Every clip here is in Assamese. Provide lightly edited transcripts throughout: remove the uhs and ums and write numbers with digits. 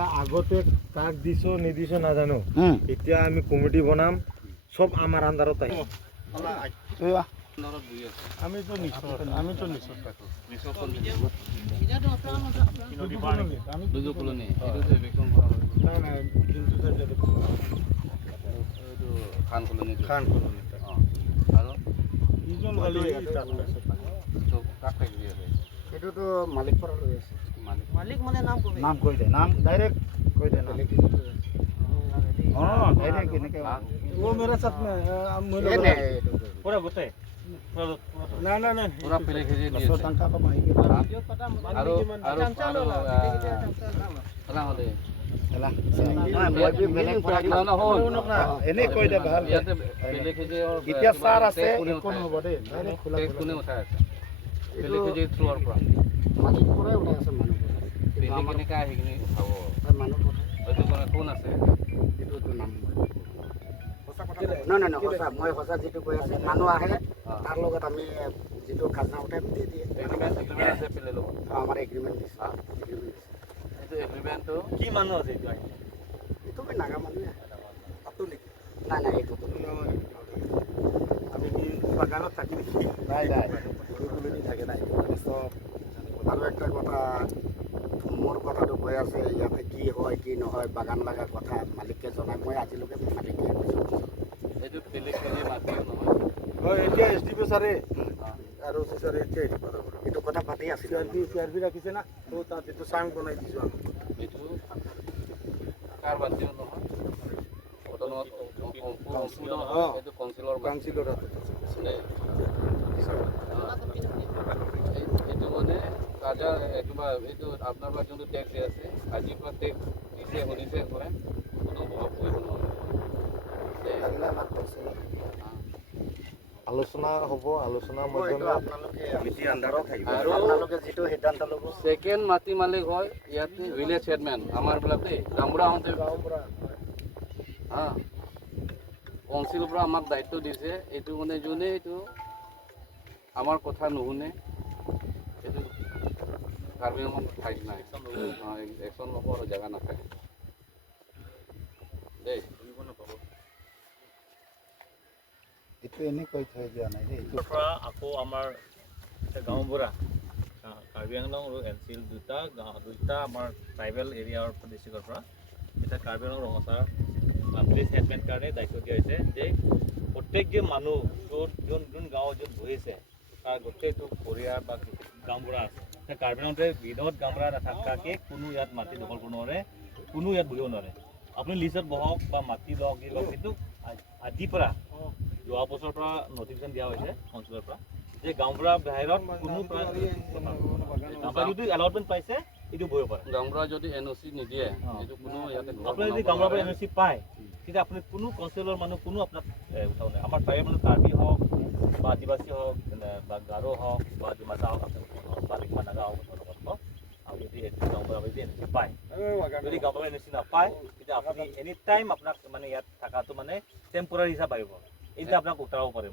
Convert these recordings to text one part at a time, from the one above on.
এতিয়া আগতে কাক দিছো নিদিছো নাজানো এতিয়া আমি কমিটি বনাম সব আমাৰ আন্দাৰত আহিব আমিতো নিশ্চয় খান কলনি আৰু এইটোতো মালিক পৰা লৈ আছে মালিক মানে নাম কৈ দে নাম ডাইৰেক্ট কৈ দে না ডাইৰেক্ট এনেকৈ वो मेरे साथ में पूरा गोटे ना ना ना पूरा पहले के लिए टंका का माहिती আৰু খেলা হলে এনে কৈ দে ভাল ইয়াতে বেলেগ কেজি এতিয়া সাৰ আছে কোন হ'ব দে কোনে উঠাই আছে বেলেগ কেজি থ্ৰুৰ পৰা মালিক পৰাই উঠাই আছে মানুহ বেলেগ কেনেকৈ আহি কিনে উঠাব মানুহ হয়তো কোন আছে এইটো নাম নহয় নহয় সঁচা মই সঁচা যিটো কৈ আছে মানুহ আহে তাৰ লগত আমি যিটো খাজনা উঠাই দি দিয়ে আছে পেলে ল'ব আমাৰ এগ্ৰিমেণ্ট দিছে এইটো এগ্ৰিমেণ্টটো কি মানুহ আছে এইটো নাগা মানুহে পাতো নেকি নাই নাই এইটো আমি কি বাগানত থাকি নেকি নাই নাই থাকে নাই চব আৰু একটা কথা মোৰ কথাটো কৈ আছে ইয়াতে কি হয় কি নহয় বাগান লগা কথা মালিককে জনাই মই আজিলৈকে মালিকে এইটো বেলেগ বেলেগ মাতিও নহয় হয় এতিয়া এছডিপি ছাৰে আৰু ছাৰে এতিয়া এইটো কথা পাতি আছে চিআৰপি ৰাখিছে না তো তাত এইটো চাং বনাই দিছোঁ আমি এইটো কাৰ বাতিও নহয় এইটো কাউন্সিলৰ এইটো মানে ৰাজা কিবা এইটো আপোনাৰ পৰা যোনটো টেক্স দি আছে আজিৰ পৰা টেক্স দিছে শুনিছে কৰে কোনো প্ৰভাৱ পৰিব নোৱাৰে আলোচনা হ'ব আলোচনা ছেকেণ্ড মাটি মালিক হয় ইয়াতে ভিলেজ চেয়াৰমেন আমাৰ বিলাক দেই গামবুঢ়া হওঁতে কাউন্সিলৰ পৰা আমাক দায়িত্ব দিছে এইটো মানে যোনে এইটো আমাৰ কথা নুশুনে এইটো কাৰ্বি আংলং ঠাইত নাই একশ্যন ল'ব আৰু জেগা নাথাকে দেই এইটো এনেই কৈ থৈ দিয়া নাই দেই পৰা আকৌ আমাৰ গাঁওবুঢ়া কাৰ্বি আংলং আৰু এনচিল দুটা আমাৰ ট্ৰাইবেল এৰিয়াৰ ডিষ্ট্ৰিক্টৰ পৰা এতিয়া কাৰ্বি আংলং ৰঙচাৰ ভিলেজ হেডমেণ্ট কাৰণে দায়িত্ব দিয়া হৈছে যে প্ৰত্যেক যে মানুহ য'ত যোন গাঁও য'ত বহিছে তাৰ গোটেইটো পৰিয়াল বা গাঁওবুঢ়া আছে এতিয়া কাৰ্বি আংলঙতে বিধত গাঁওবুঢ়া নাথাকাকৈ কোনো ইয়াত মাটি দখল কৰিব নোৱাৰে কোনো ইয়াত বহিব নোৱাৰে আপুনি লিষ্টত বহক বা মাটি লওক কি লওক কিন্তু আজিৰ পৰা যোৱা বছৰৰ পৰা নটিফিকেশ্যন দিয়া হৈছে কাউন্সিলৰ পৰা যে গাঁওবুঢ়া বাহিৰত কোনো গাঁওবুঢ়া যদি এলটমেণ্ট পাইছে এইটো বহিব পাৰে গাঁওবুঢ়া যদি NOC নিদিয়ে এইটো কোনো ইয়াতে আপুনি যদি গাঁওবুঢ়াৰ পৰা NOC পায় তেতিয়া আপুনি কোনো কাউন্সিলৰ মানুহ কোনো আপোনাক উঠাব নাই আমাৰ ট্ৰাইবেল মানুহ কাৰ্বি হওক বা আদিবাসী হওক বা গাৰো হওক বা ডিমাচা হওক বা লিখা নাগা হওক আৰু যদি গাঁওবুঢ়া যদি NOC পায় যদি গাঁওবুঢ়া NOC নাপায় তেতিয়া আপুনি এনি টাইম আপোনাক মানে ইয়াত থকাটো মানে টেম্পৰাৰী হিচাপ আহিব এইটো আপোনাক উঠাব পাৰিব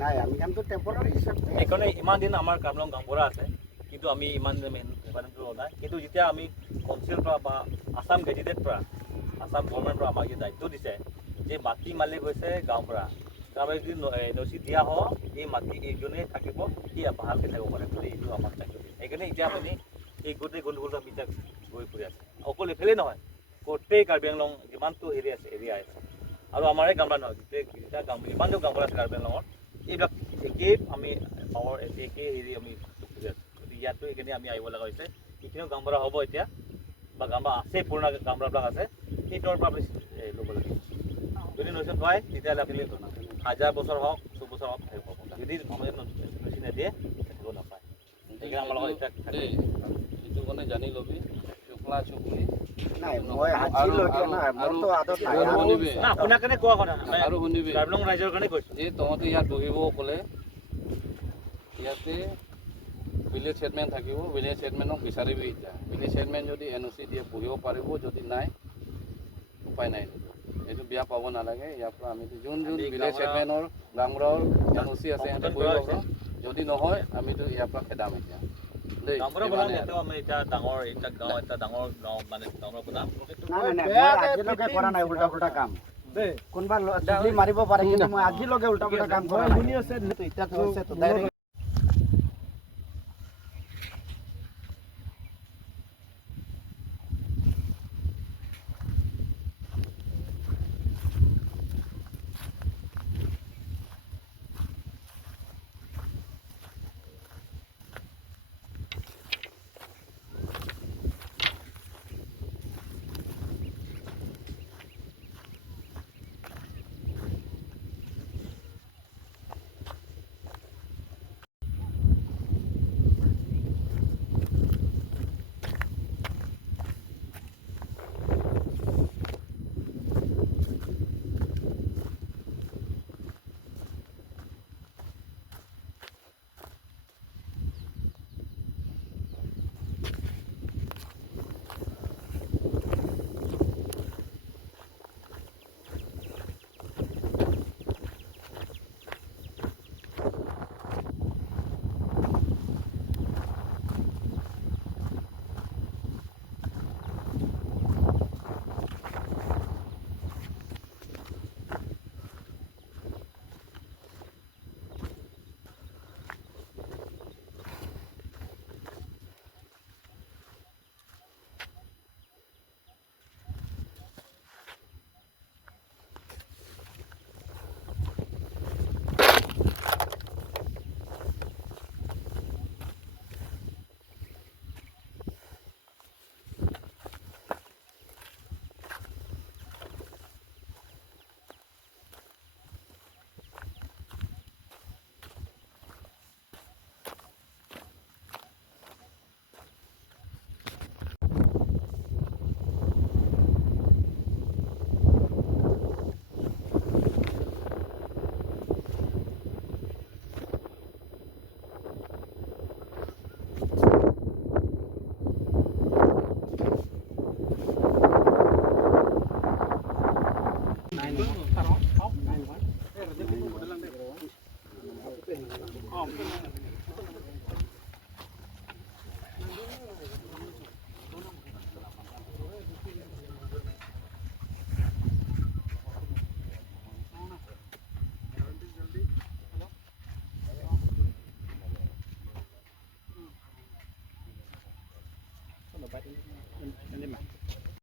নাই আমি কামটো টেম্পৰাৰী হিচাপে সেইকাৰণে ইমান দিন আমাৰ কাৰ্বি আংলং গাঁওবুঢ়া আছে কিন্তু আমি ইমান নাই কিন্তু যেতিয়া আমি কাউন্সিলৰ পৰা বা আসাম গেজেটেড পৰা আসাম গভৰ্ণমেণ্টৰ পৰা আমাক যে দায়িত্ব দিছে যে মাটি মালিক হৈছে গাঁওবুঢ়া তাৰবাবে যদি NOC দিয়া হয় এই মাটি এইজনে থাকিব সি ভালকৈ থাকিব পাৰে বুলি এইটো আমাক দায়িত্ব দিয়ে সেইকাৰণে এতিয়া আপুনি এই গোটেই গণ্ডগোল আমি এতিয়া গৈ ফুৰি আছে অকল এইফালেই নহয় গোটেই কাৰ্বি আংলং যিমানটো এৰিয়া আছে আৰু আমাৰে গাঁওবুঢ়া নহয় গোটেই যিমানটো গাঁওবুঢ়া আছে কাৰ্বি আংলঙত এইবিলাক একেই আমি পাৱাৰ একেই হেৰি আমি ফুৰি আছোঁ গতিকে ইয়াতো এইখিনি আমি আহিব লগা হৈছে এইখিনিও গাঁওবুঢ়া হ'ব এতিয়া বা গাঁওবুঢ়া আছে পুৰণা গাঁওবুঢ়াবিলাক আছে সেইটোৰ পৰা আপুনি ল'ব লাগিব যদি নচি পায় তেতিয়াহ'লে আপুনি 1000 বছৰ হওক 100 বছৰ হওক থাকিব যদি নচি নিদিয়ে থাকিব নাপায় সেইকাৰণে আমাৰ লগত এতিয়া এইটো মানে জানি ল'বি চুকলা চুকলি আপোনাৰ কাৰণে কোৱা কথা আৰু শুনিবি কাৰ্বি আংলং ৰাইজৰ কাৰণে কৈছোঁ এই তহঁতে ইয়াত বহিব ক'লে ইয়াতে ভিলেজ চেয়াৰমেন থাকিব ভিলেজ চেয়াৰমেনক বিচাৰিবি এতিয়া ভিলেজ চেয়াৰমেন যদি NOC দিয়ে বহিব পাৰিব যদি নাই উপায় নাই এইটো বেয়া পাব নালাগে ইয়াৰ পৰা আমি যোন ভিলেজ চেয়াৰমেনৰ গাঁওবুঢ়াৰ NOC আছে সিহঁতে বহিব যদি নহয় আমিতো ইয়াৰ পৰা খেদাম এতিয়া দেই গাঁওবুঢ়া বনাম ইয়াতেও আমি এতিয়া ডাঙৰ এটা ডাঙৰ গাঁও মানে গাঁওবুঢ়া বনাম নাই মই আজিলৈকে কৰা নাই উল্টা পুল্টা কাম কোনোবা চুলি মাৰিব পাৰে কিন্তু মই আজিলৈকে উল্টা পুল্টা কাম কৰা নাই এতিয়া হৈছে তো direct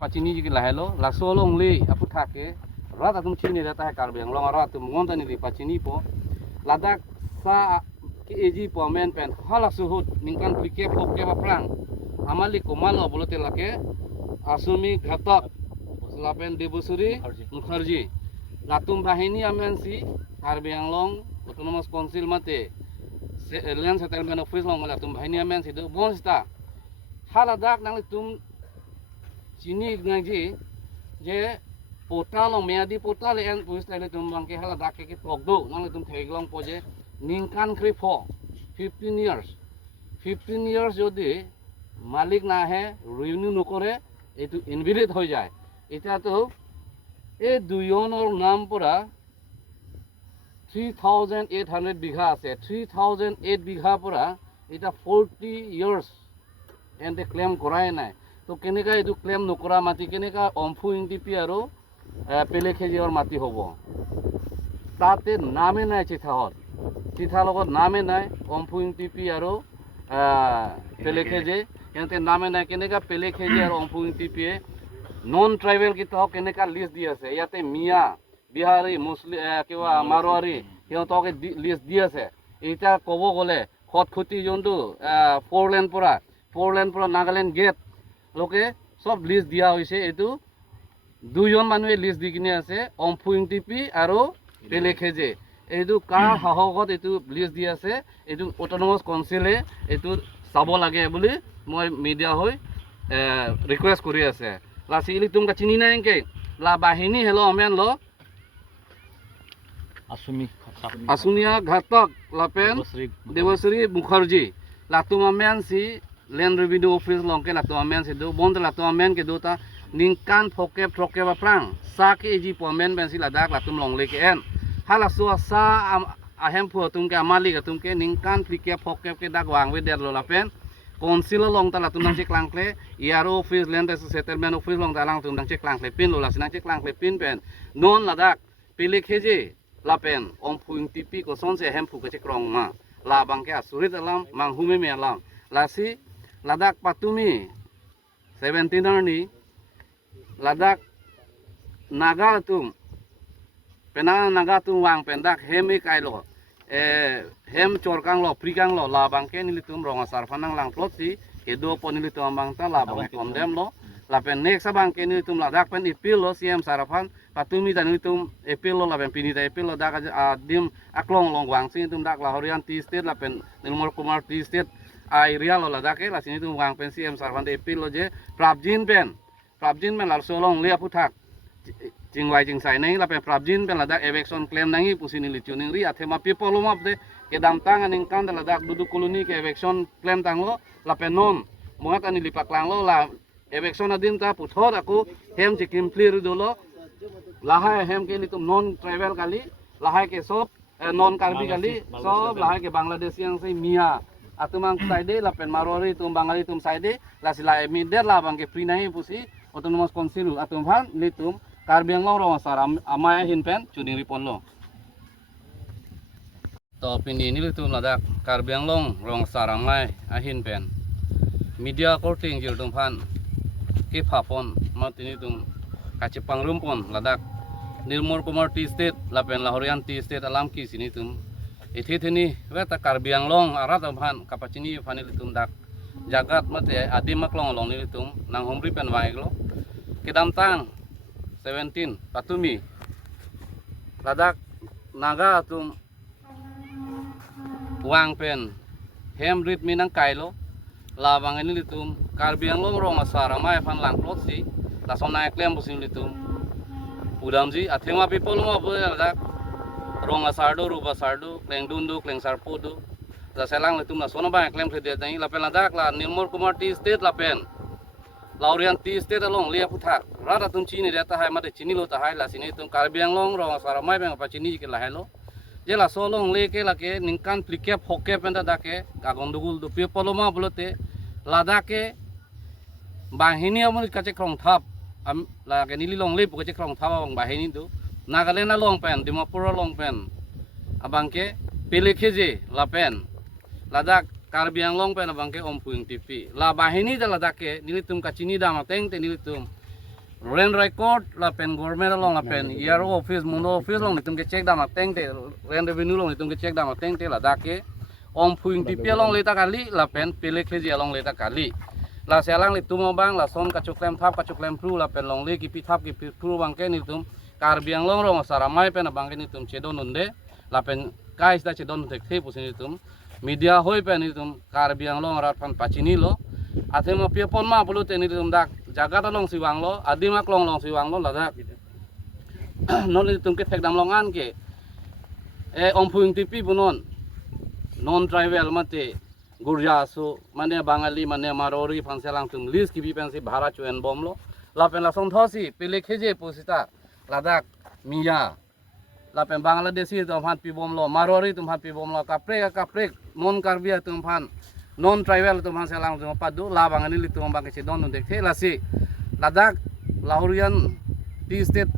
Pacini juga lah hello, la solong li apu thake, rata tum chini rata hai karbeng long rata tum ngonta ni pacini po, ladak sa ki eji po men pen hala suhut ningkan plike pok ke prang, amali komalo bolote lake, asumi ghatak, lapen debusuri Mukherjee, latum bahini amen si karbeng long autonomous council mate, land settlement office long latum bahini amen si do bonsta, haladak nang tum Sini ngaji je portal long meadi portal en puis tele tumbang ke hala dak ke togdo nang tum theglong poje ningkan krifo 15 years jodi malik na he renew nokore etu invalid hoy jay eta to e duionor nam pora 3800 bigha ase 3008 bigha pora eta 40 years and the claim korai nai তো কেনেকা এইটো ক্লেম নকৰা মাটি কেনেকা অম্ফু ইংটিপি আৰু পেলে খেজিৰ মাটি হ'ব তাতে নামে নাই চিঠা লগত নামে নাই অম্ফু ইংটিপি আৰু পেলে খেজে এতে নামে নাই কেনেকা পেলে খেজি আৰু অম্ফু ইংটিপিয়ে নন ট্ৰাইবেল কিটা কেনেকা লিষ্ট দি আছে ইয়াতে মিয়া বিহাৰী মুছলিম কিবা মাৰোৱাৰী সিহঁতক লিষ্ট দি আছে এটা ক'ব গ'লে খটখটি যোনটো ফ'ৰ লেন পৰা নাগালেণ্ড গেট লোকে সব লিষ্ট দিয়া হৈছে এটো দুজন মানুহে লিষ্ট দি কিনে আছে অম্ফু ইংটিপি আৰু পেলে খেজে এইটো কাৰ সাহসত এইটো লিষ্ট দি আছে এইটো অটোনমাস কাউন্সিলে এইটো চাব লাগে বুলি মই মিডিয়া হৈ ৰিকুৱেষ্ট কৰি আছে লাসিলি তুমকা চিনি নাই কে লা বাহিনী হেলো আমেন লো আসুনিয়া ঘাতক লাপেন দেবশ্রী মুখার্জি লাতুম আমেন সি land revenue office longke lato amen se do bond lato amen ke do ta ningkan foke ba prang sa ke ji pomen ben sila dak latum longle ke en hala so sa ahem pho tum ke amali ke tum ke ningkan plike foke ke dak wang we der lo la pen konsil long tala tum nang cek langkle ERO office land settlement office long talang tum nang cek langkle pin lo la sinang cek langkle pin pen non ladak pilih keje lapen om puing tipi ko son se hem pu ke cek rong ma la bangke asurit alam mang hume me alam lasi ladak patumi 17 ni ladak naga tum penang naga tum wang pendak hem ikai lo hem chorkang lo prikang lo la bangke nilitum ronga sarfanang lang plot si kedo pon nilitum bang ta la bang kondem lo la pen next abang ke nilitum la dak pen ipil lo siam sarafan patumi dan nilitum ipil lo la pen pinita ipil lo dak dim aklong long wang si tum dak la horian ti state la pen nilmor kumar ti state area lo la dak la sini tum wang pen siam sarafan de ipil lo je prabjin men la solong lia puthak jingwai jingsai nai la pe prabjin pen ladak eviction claim nangi pusini lichuning ri athema people lo map de ke dam tang aning kan da ladak duduk koloni ke eviction claim tang lo la pe non mongat ani lipak lang lo la eviction adin ta puthor aku hem chikim clear do lo lahai hem ke litum non travel kali lahai ke sob non karbi kali sob lahai ke bangladesh yang sei mia atumang saide la pen marori tum bangali tum saide la sila emider la bang ke prinahi pusi autonomous council atum han litum Karbiang long rong sar amai hin pen chuning ripon lo to pini ni litum ladak Karbiang long rong sar amai ahin pen media courting jil tum phan ke phapon matini tum kachipang rumpon ladak nilmor kumar ti state lapen lahorian ti state alam ki sini tum ithithini weta Karbiang long arat phan kapachini phani litum dak jagat mate adimak long long ni litum nang homri pen wae lo kedam tang 17 patumi ladak naga tum wang pen hem rit minang kailo labang ini litum Karbiang long rong asara mai fan lang plot si la sona klem busin litum udam ji athema people mo bo ladak rong asardo ruba sardo kleng dundu kleng sarpodu la selang litum la sona ba klem khede dai la pen ladak la nilmor kumar ti state la pen laurian ti state along lia puthak rada tum chini reta hai mate chini lo ta hai la sini tum Karbiang long rong sara mai bang pa chini ke la hello je la so long le ke la ke ningkan plike phoke penda da ke ka gondugul du pe poloma bolote lada ke bahini amul ka che krong thap am la ke nili long le pu che krong thap bang bahini du nagalena long pen dimapur long pen abang ke pele kheje la pen ladak Karbiang long pen abang ke om puing TV la bahini da ladak ke nilitum ka chini da mateng te nilitum ren record la pen government long la pen ERO office mundo office long nitum ke check da mateng te ren revenue long nitum ke check da mateng te ladak ke om puing TV long leta kali la pen pele kheje long leta kali la selang litum bang la son ka chuklem thap ka chuklem pru la pen long le ki pi thap ki pru bang ke nitum Karbiang long rong saramai pen abang ke nitum chedon nunde la pen kais da chedon te the pusin nitum media hoi pen itum Karbiang long rat pan pachini lo athema piapon ma bulu te nitum dak jagat long siwang lo adimak long siwang lo ladak non itum ke thek dam longan ke om puing tipi bunon non travel mate gurja so mane bangali mane marori panselang tum list ki bi pensi bhara chuen bom lo la pen la song thosi pele kheje posita ladak mia la pen Bangladeshi tum phan pi bom lo marori tum phan pi bom lo kaprek non karbia tum phan non travel tum phan selang tum padu la bangani li tum bang ke don dekhe la si ladak lahorian ti state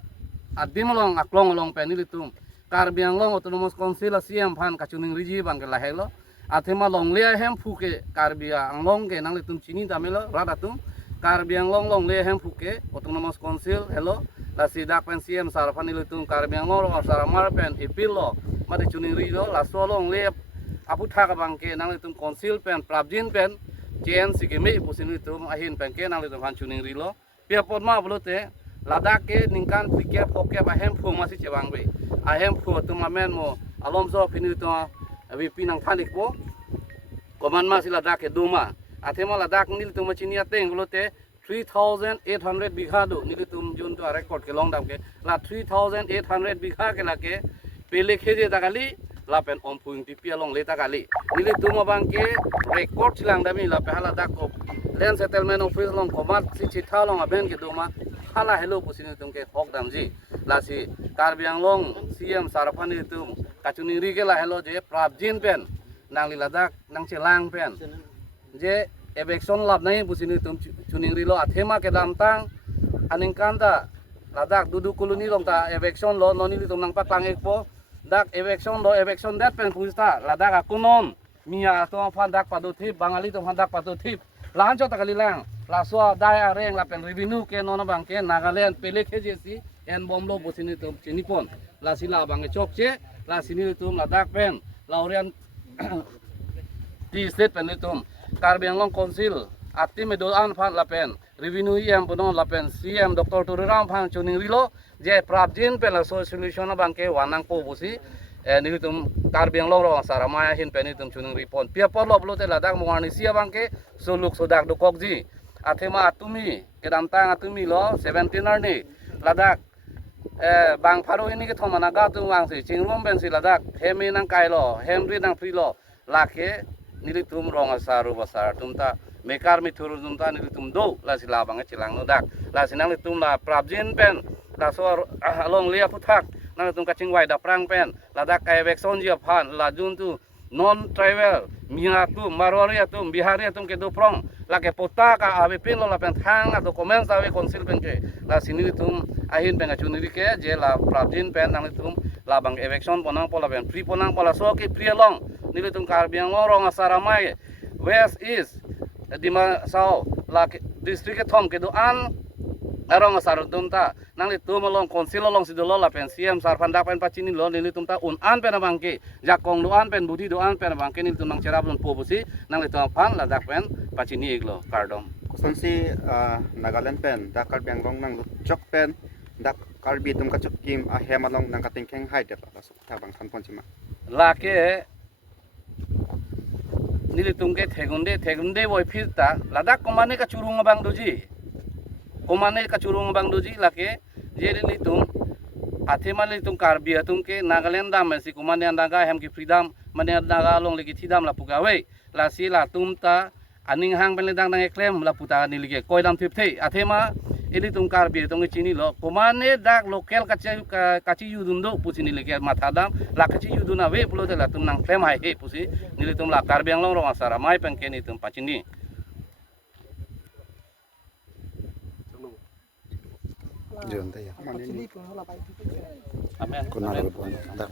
adim long aklong long pen li tum Karbiang long autonomous council siam phan kachuning riji bang ke la helo athema long le hem phuke Karbiang long ke nang li tum chini tamelo rada tum Karbiang long le hem phuke autonomous council hello la sidak pen siam sarfan li tum Karbiang long saramar pen ipilo mate chuning ri lo la solong le apu thak bang ke nang li tum council pen prabjin pen JNC ke me pusin li tum ahin pen ke nang li tum han chuning ri lo pia pot ma blote ladak ke ningkan pikir poke ba hem phu ma si chewang be a hem phu tum amen mo alom zo pini to abi pinang thanik bo koman ma si ladak ke duma athema ladak nil tum chini ateng blote 3800 bigha do nili tum jun to record ke long dam ke la 3800 bigha ke la ke pele kheje takali la pen om puing ti pia long le takali nili tum bang ke record silang dami la phala dak ko land settlement office long komat si chitha long aben ke duma hala hello pusin tum ke hok dam ji la si Karbiang long CM sarapani tum kachuni ri ke la hello je prabjin pen nang li ladak nang chelang pen je eviction lap nai busini tum chuning rilo athema ke dam tang aning kanda ladak dudu koloni long ta eviction lo noni li tum nang patang ekpo dak eviction lo eviction dat pen pusta ladak akunon mia to fandak padu thip bangali to fandak padu thip lahan cho takali lang laswa dai areng la pen revenue ke nona bang ke Nagaland pele khejesi en bomlo busini tum chinipon la sila bang chokche la sini tum ladak pen laurian di state pen tum Karbi Anglong Council ati medol an phan lapen revenue em bonon lapen CM Dr. Turiram phan chuning rilo je prabjin pe la solution bangke wanang po busi nilitum Karbi Anglong ro saramaya hin penitum chuning ripon pia porlo blote ladak mongani sia bangke suluk sodak do kokji athema atumi kedam tang atumi lo 17 arni ladak bang pharo ini ke thomana ga tu wang si chingrom ben si ladak hemi nang kailo hemri nang frilo lakhe nilitum ronga saru basar tumta mekar mithuru tumta nilitum do la sila bang chilang nodak la sinang litum la prabjin pen la so along lia puthak nang litum kaching wai da prang pen ladak kai vexon ji phan la jun tu non travel mia tu marwari tu bihari tu ke do prong la ke pota ka ave pin lo la pen thang atau komen sa we konsil pen ke la sini litum ahin pen chuniri ke je la prabjin pen nang litum la bang eviction ponang pola pen free ponang pola so ke free long nilitum Karbi Anglong rong asaramai west east dima sao la district thom ke do an arong asarutum ta nang litum long konsil long sidolo la pen CM sar phandak pen pachini lo nilitum ta un an pen bangke jakong do an pen budi do an pen bangke nilitum nang cerabun pobusi nang litum phan la dak pen pachini iglo kardom Kusansi Nagaland pen dak Karbi Anglong nang chok pen dak Karbi tum ka chokim a hemalong nang katingkeng haidet la so tabang san ponchima la ke nilitum ke thegunde boy firta ladak komane ka churung bang doji komane ka churung bang doji lake je nilitum athema nilitum Karbi atum ke Nagaland dam si komane andaga hem ki freedom mane andaga long legi thidam la pugawe la si la tumta aning hang pen dang nang claim la puta nilige koidam thipthei athema nilitum Karbi tum chini lo komane dak local kachi yudundo pusi nilige mathadam la kachi yuduna we pulo la tum nang claim hai he pusi nilitum la Karbi Anglong ro asara mai pen ke nitum pachini Jonte ya amen kunal dak